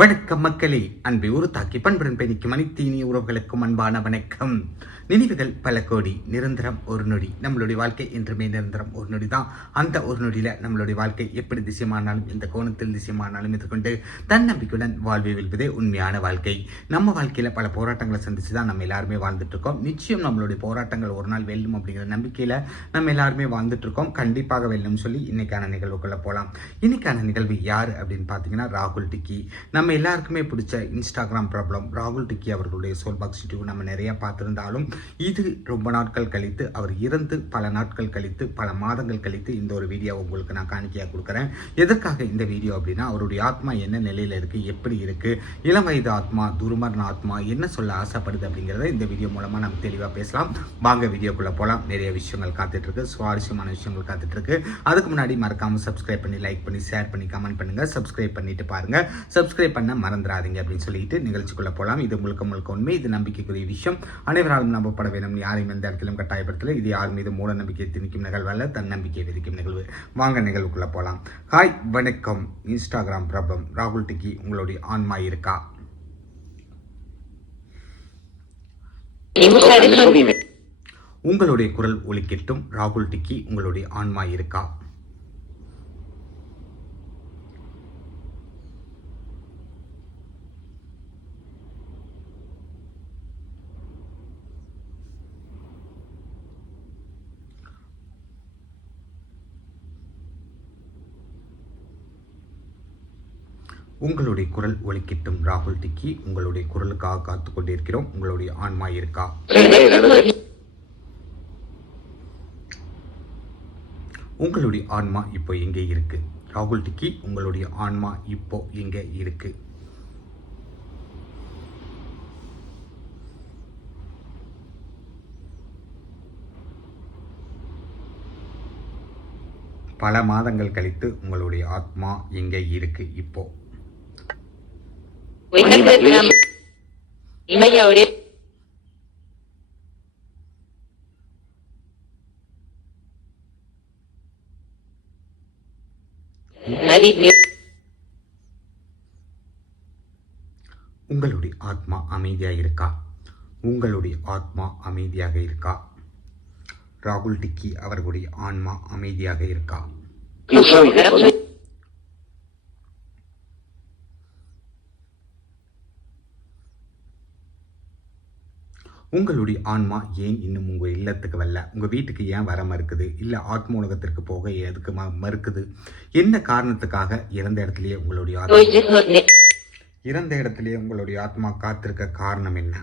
வணக்கம் மக்களே. அன்பை ஒரு தாக்கி பண்புடன் பயணிக்கும் அனைத்து இனிய உறவுகளுக்கும் அன்பான வணக்கம். நினைவுகள் பல கோடி நிரந்தரம் ஒரு நொடி. நம்மளுடைய வாழ்க்கை என்றுமே நிரந்தரம் ஒரு நொடி தான் அந்த ஒரு நொடியில் நம்மளுடைய வாழ்க்கை எப்படி திசையமானாலும் இந்த கோணத்தில் திசையமானாலும் எதிர்கொண்டு தன்னம்பிக்கையுடன் வாழ்வை வெல்வதே உண்மையான வாழ்க்கை. நம்ம வாழ்க்கையில் பல போராட்டங்களை சந்தித்து தான் நம்ம எல்லாருமே வாழ்ந்துட்டு இருக்கோம் நிச்சயம் நம்மளுடைய போராட்டங்கள் ஒரு நாள் வெல்லும் அப்படிங்கிற நம்பிக்கையில் நம்ம எல்லாருமே வாழ்ந்துட்டுருக்கோம். கண்டிப்பாக வெல்லும் சொல்லி இன்னைக்கான நிகழ்வுக்குள்ள போகலாம் இன்னைக்கான நிகழ்வு யார் அப்படின்னு பார்த்தீங்கன்னா ராகுல் டிக்கி. நம்ம எல்லாருக்குமே பிடிச்ச இன்ஸ்டாகிராம் ப்ராப்ளம் ராகுல் டிக்கி அவர்களுடைய சோல் பாக்ஸ் டியூ நம்ம நிறைய பார்த்துருந்தாலும் இது ரொம்ப நாட்கள் கழித்து அவர் இறந்து பல நாட்கள் கழித்து பல மாதங்கள் கழித்து இந்த ஒரு வீடியோ உங்களுக்கு நான் காணிக்கையாக கொடுக்குறேன். எதற்காக இந்த வீடியோ அப்படின்னா அவருடைய ஆத்மா என்ன நிலையில் இருக்குது எப்படி இருக்குது இளம் வயது ஆத்மா துருமரண ஆத்மா என்ன சொல்ல ஆசைப்படுது அப்படிங்கிறத இந்த வீடியோ மூலமாக நம்ம தெளிவாக பேசலாம். வாங்க வீடியோக்குள்ளே போகலாம் நிறைய விஷயங்கள் காத்துட்ருக்கு சுவாரஸ்யமான விஷயங்கள் காத்துட்ருக்கு. அதுக்கு முன்னாடி மறக்காமல் சப்ஸ்கிரைப் பண்ணி லைக் பண்ணி ஷேர் பண்ணி கமெண்ட் பண்ணுங்கள் சப்ஸ்கிரைப் பண்ணிட்டு பாருங்கள் சப்ஸ்கிரைப் பண்ண மறந்துடாதீங்க அப்படின்னு சொல்லிட்டு நிகழ்ச்சிக்குள்ளே போகலாம் இது முழுக்க முழுக்க உண்மை இது நம்பிக்கைக்குரிய விஷயம். அனைவராலும் நம்பப்பட வேண்டும் யாரையும் எந்த இடத்திலும் கட்டாயப்படுத்தல. இது யார் மீது மூட நம்பிக்கை திணிக்கும் நிகழ்வு அல்ல தன்னம்பிக்கை விதிக்கும் நிகழ்வு. வாங்க நிகழ்வுக்குள்ளே போகலாம் ஹாய் வணக்கம். இன்ஸ்டாகிராம் பிரபலம் ராகுல் டிக்கி உங்களுடைய ஆன்மா இருக்கா? உங்களுடைய குரல் ஒலிக்கட்டும். ராகுல் டிக்கி உங்களுடைய ஆன்மா இருக்கா? உங்களுடைய குரல் ஒலிக்கட்டும். ராகுல் டிக்கி உங்களுடைய குரலுக்காக காத்து கொண்டிருக்கிறோம். உங்களுடைய ஆன்மா இருக்கா? உங்களுடைய ஆன்மா இப்போ எங்கே இருக்கு? ராகுல் டிக்கி உங்களுடைய ஆன்மா இப்போ எங்கே இருக்கு? பல மாதங்கள் கழித்து உங்களுடைய ஆத்மா எங்கே இருக்கு இப்போ? உங்களுடைய ஆத்மா அமைதியாக இருக்கா? உங்களுடைய ஆத்மா அமைதியாக இருக்கா? ராகுல் டிக்கி அவர்களுடைய ஆன்மா அமைதியாக இருக்கா? உங்களுடைய ஆன்மா ஏன் இன்னும் உங்கள் இல்லத்துக்கு வரல? உங்கள் வீட்டுக்கு ஏன் வர மறுக்குது இல்லை ஆத்ம உலகத்திற்கு போக எதுக்கு மறுக்குது? என்ன காரணத்துக்காக இறந்த இடத்துலயே உங்களுடைய ஆத்மா இறந்த இடத்துலயே உங்களுடைய ஆத்மா காத்திருக்க காரணம் என்ன?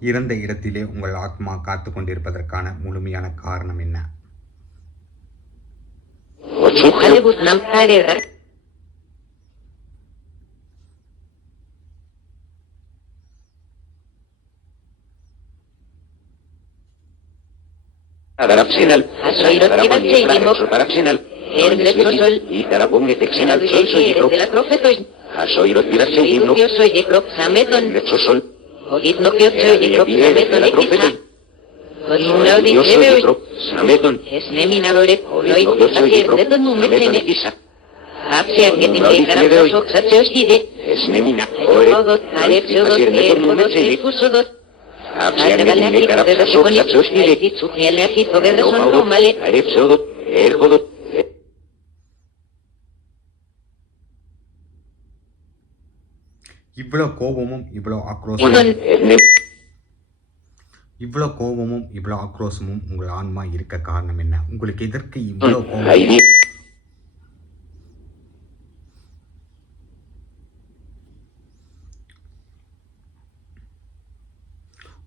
இறந்த இடத்திலே உங்கள் ஆத்மா காத்து கொண்டிருப்பதற்கான முழுமையான காரணம் என்ன? Arapsinal, Asairat Evangelimov, Erzetosol, Itarabum Etexinal Solsoy Ekrop, Asoirot Virasegimno, Soy Ekrop Sameton, Lexosol, Ogitno Kyosoy Ekrop Sameton Ekrop, Onnaudik Nemeoy, Sameton, Esneminadore, Oid Asierdeton Numetene, Apsiagetin Ekarapsosok Satsoshide, Esnemina, Neton Ergodos, Numetsini, Efusodos. Apsianetin Nekarapsasok, Sapsoskide, No Paudo, Arepsodot, Ergodot, இவ்வளோ கோபமும் இவ்வளோ ஆக்ரோஷமும் Ernem, இவ்வளோ கோபமும் இவ்வளோ ஆக்ரோஷமும் உங்கள் ஆன்மா இருக்க காரணம் என்ன உங்களுக்கு எதற்கு இவ்வளோ கோபம்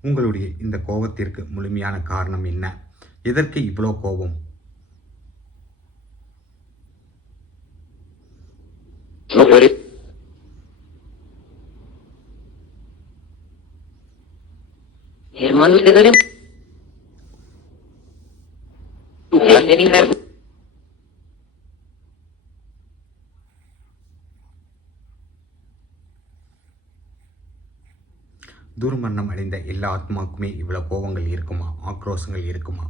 உங்களுடைய இந்த கோபத்திற்கு முழுமையான காரணம் என்ன? எதற்கு இவ்வளோ கோபம்? No துர்மரணம் அடைந்த எல்லா ஆத்மாக்குமே இவ்வளவு கோபங்கள் இருக்குமா ஆக்ரோஷங்கள் இருக்குமா.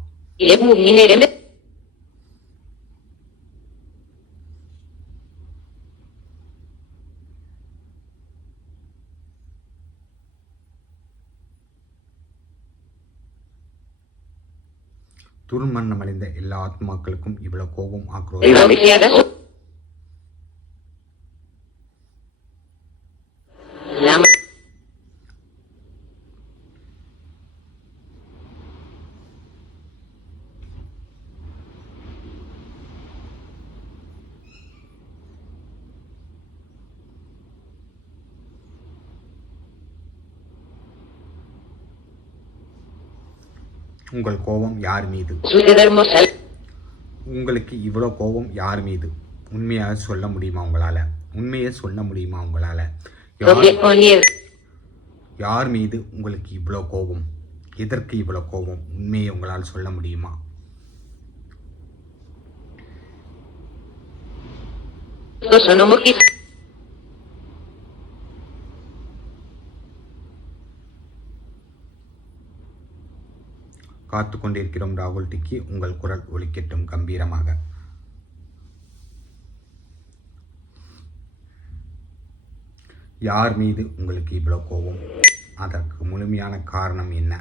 துர்மரணம் அடைந்த எல்லா ஆத்மாக்களுக்கும் இவ்வளவு கோபம் ஆக்ரோஷம் உங்கள் கோபம் யார் மீது. உங்களுக்கு இவ்வளோ கோபம் யார் மீது? உண்மையாக சொல்ல முடியுமா உங்களால? உண்மையை சொல்ல முடியுமா உங்களால? யார் மீது உங்களுக்கு இவ்வளோ கோபம்? எதற்கு இவ்வளோ கோபம்? உண்மையை உங்களால் சொல்ல முடியுமா? Sonomokis. காத்து கொண்டிருக்கிறோம் ராகுல் டிக்கி. உங்கள் குரல் ஒலிக்கட்டும் கம்பீரமாக. யார் மீது உங்களுக்கு இவ்வளோ கோபம்? அதற்கு முழுமையான காரணம் என்ன?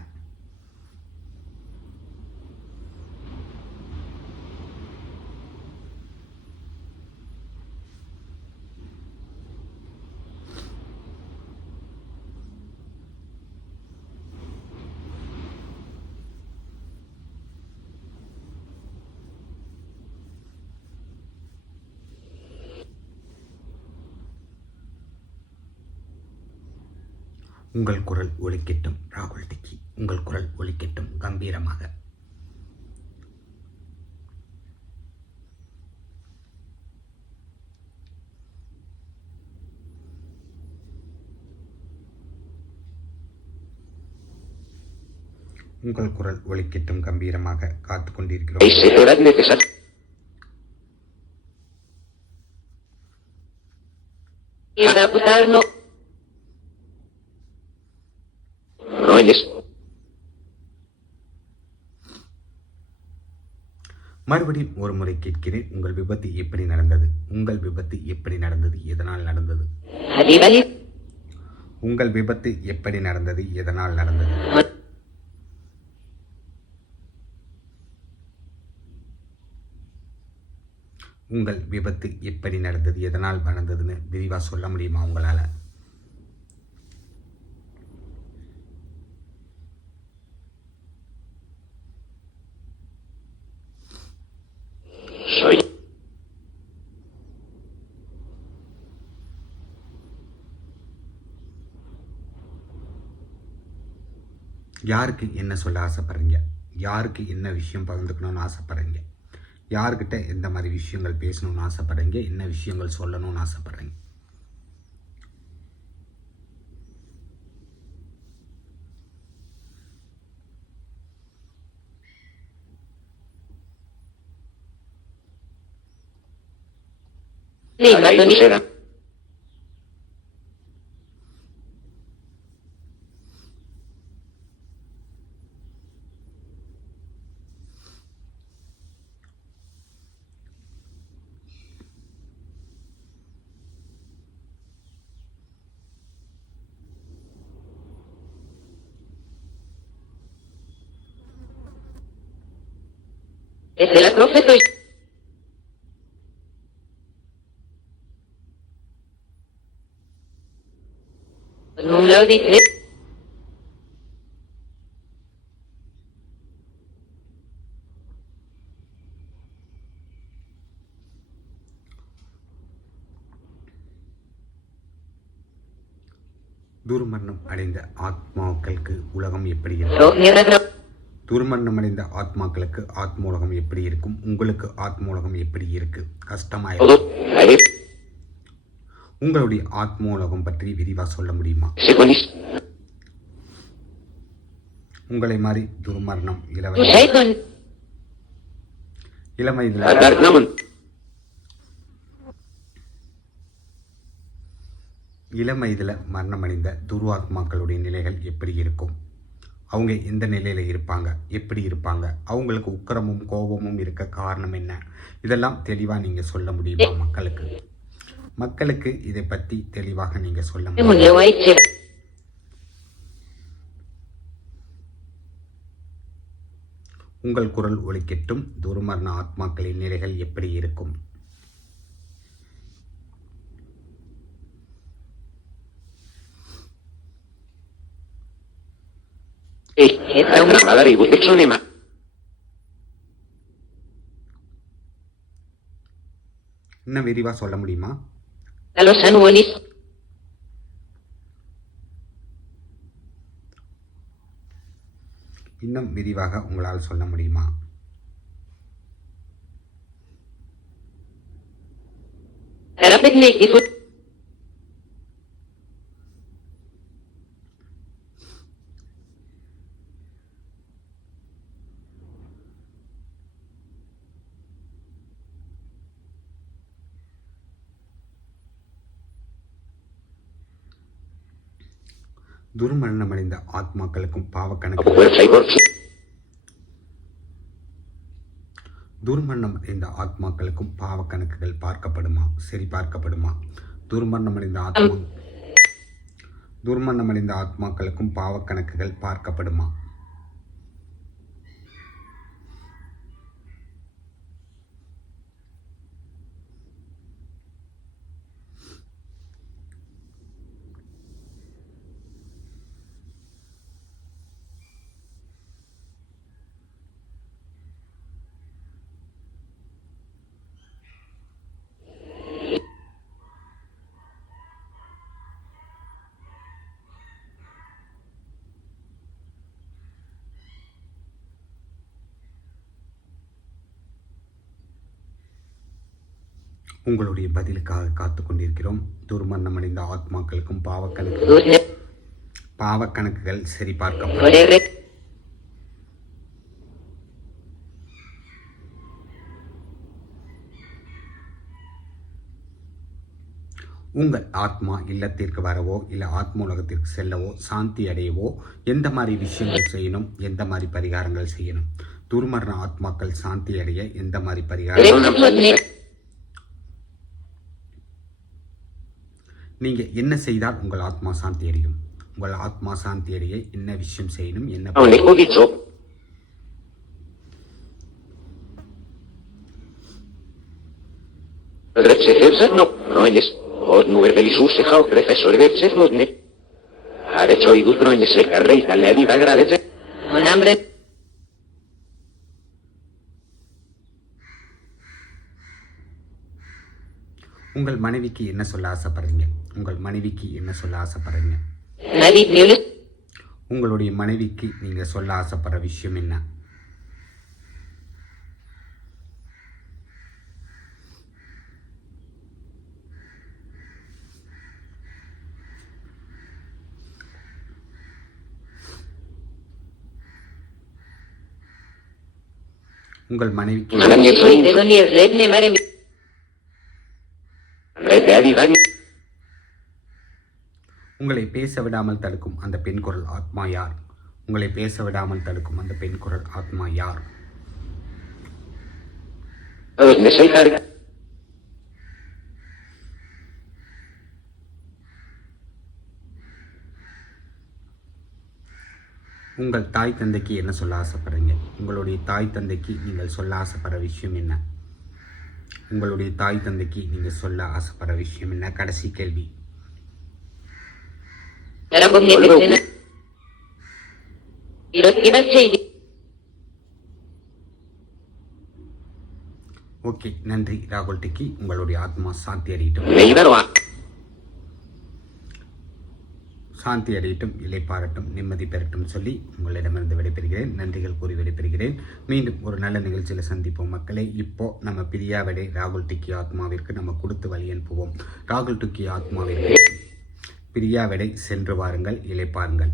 உங்கள் குரல் ஒலிக்கட்டும் ராகுல் டிக்கி. உங்கள் குரல் ஒலிக்கட்டும் கம்பீரமாக. உங்கள் குரல் ஒலிக்கட்டும் கம்பீரமாக காத்து கொண்டிருக்கிறோம். Es hora மறுபடியும் ஒரு முறை கேட்கிறேன் உங்கள் விபத்து எப்படி நடந்தது? உங்கள் விபத்து எப்படி நடந்தது? எதனால் நடந்தது. உங்கள் விபத்து எப்படி நடந்தது? எதனால் நடந்தது? உங்கள் விபத்து எப்படி நடந்தது? எதனால் நடந்ததுன்னு விரிவாக சொல்ல முடியுமா உங்களால் Soy. யாருக்கு என்ன சொல்ல ஆசைப்படுறீங்க? யாருக்கு என்ன விஷயம் பகிர்ந்துக்கணும்னு ஆசைப்படுறீங்க? யார்கிட்ட எந்த மாதிரி விஷயங்கள் பேசணும்னு ஆசைப்படுறீங்க? என்ன விஷயங்கள் சொல்லணும்னு ஆசைப்படுறீங்க? Lima Desde la profeto. No lo dice. துர்மரணம் அடைந்த ஆத்மாக்களுக்கு உலகம் எப்படி துர்மரணம் அடைந்த ஆத்மாக்களுக்கு ஆத்மூலகம் எப்படி இருக்கும்? உங்களுக்கு ஆத்மோலகம் எப்படி இருக்கு? கஷ்டமாக உங்களுடைய ஆத்மூலகம் பற்றி விரிவாக சொல்ல முடியுமா? உங்களை மாதிரி துர்மரணம் இளவயது இளவயதில் இளம் வயதில் மரணமடைந்த துர்வாத்மாக்களுடைய நிலைகள் எப்படி இருக்கும்? அவங்க எந்த நிலையில் இருப்பாங்க? எப்படி இருப்பாங்க? அவங்களுக்கு உக்கரமும் கோபமும் இருக்க காரணம் என்ன? இதெல்லாம் தெளிவாக நீங்கள் சொல்ல முடியுமா மக்களுக்கு? மக்களுக்கு இதை பற்றி தெளிவாக நீங்கள் சொல்ல முடியும்? உங்கள் குரல் ஒழிக்கட்டும் துர்மரண ஆத்மாக்களின் நிலைகள் எப்படி இருக்கும்? È una mala reputazione ma... இன்னும் விரிவா சொல்ல முடியுமா Los annuali இன்னும் விரிவாக உங்களால் சொல்ல முடியுமா Era bene di துர்மரணமடைந்த ஆத்மாக்களுக்கும் பாவக்கணக்கு. துர்மரணம் அடைந்த ஆத்மாக்களுக்கும் பாவ கணக்குகள் பார்க்கப்படுமா? சரி பார்க்கப்படுமா? துர்மரணம் அடைந்த ஆத்மா துர்மரணம் அடைந்த ஆத்மாக்களுக்கும் பாவ கணக்குகள் பார்க்கப்படுமா? உங்களுடைய பதிலுக்காக காத்து கொண்டிருக்கிறோம் துர்மரணமடைந்த ஆத்மாக்களுக்கும் பாவக்கணக்கு பாவக்கணக்குகள் சரி பார்க்கப்படும் உங்கள் ஆத்மா இல்லத்திற்கு வரவோ இல்லை ஆத்ம உலகத்திற்கு செல்லவோ சாந்தி அடையவோ எந்த மாதிரி விஷயங்கள் செய்யணும் எந்த மாதிரி பரிகாரங்கள் செய்யணும்? துர்மரண ஆத்மாக்கள் சாந்தி அடைய எந்த மாதிரி பரிகாரங்கள் நீங்கள் என்ன செய்தால் உங்கள் ஆத்மா சாந்தி அடையும் உங்கள் ஆத்மா சாந்தி அடைய என்ன விஷயம் செய்யணும் என்ன Recepno, noines, od nueve Isus se hao profesor de Recepno, ne. Arecho y gustro en ese carrey, tal le vida agradece. Un hambre. உங்கள் மனைவிக்கு என்ன சொல்ல ஆசைப்படுறீங்க? உங்கள் மனைவிக்கு என்ன சொல்ல ஆசைப்படுறீங்க? உங்களுடைய மனைவிக்கு நீங்க சொல்ல ஆசைப்படுற விஷயம் என்ன? உங்கள் மனைவிக்கு உங்களை பேச விடாமல் தடுக்கும் அந்த பெண் குரல் ஆத்மா யார்? உங்களை பேச விடாமல் தடுக்கும் அந்த பெண் குரல் ஆத்மா யார். உங்கள் தாய் தந்தைக்கு என்ன சொல்ல ஆசைப்படுறீங்க? உங்களுடைய தாய் தந்தைக்கு நீங்கள் சொல்ல ஆசைப்படுற விஷயம் என்ன? உங்களுடைய தாய் தந்தைக்கு நீங்கள் சொல்ல ஆசைப்படுற விஷயம் என்ன? கடைசி கேள்வி. ஓகே நன்றி. ராகுல் டிக்கி உங்களுடைய ஆத்மா சாந்தி darwa. சாந்தி அடையட்டும் இலைப்பாரட்டும் நிம்மதி பெறட்டும் சொல்லி உங்களிடமிருந்து விடைபெறுகிறேன். நன்றிகள் கூறி விடைபெறுகிறேன். மீண்டும் ஒரு நல்ல நிகழ்ச்சியில் சந்திப்போம் மக்களே. இப்போ நம்ம பிரியாவிடை ராகுல் டிக்கி ஆத்மாவிற்கு நம்ம கொடுத்து வழி அனுப்புவோம். ராகுல் டிக்கி ஆத்மாவிற்கு பிரியாவிடை சென்று வாருங்கள் இலைப்பாருங்கள்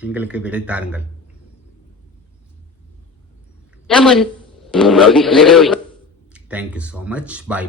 எங்களுக்கு விடை தாருங்கள். Thank you so much bye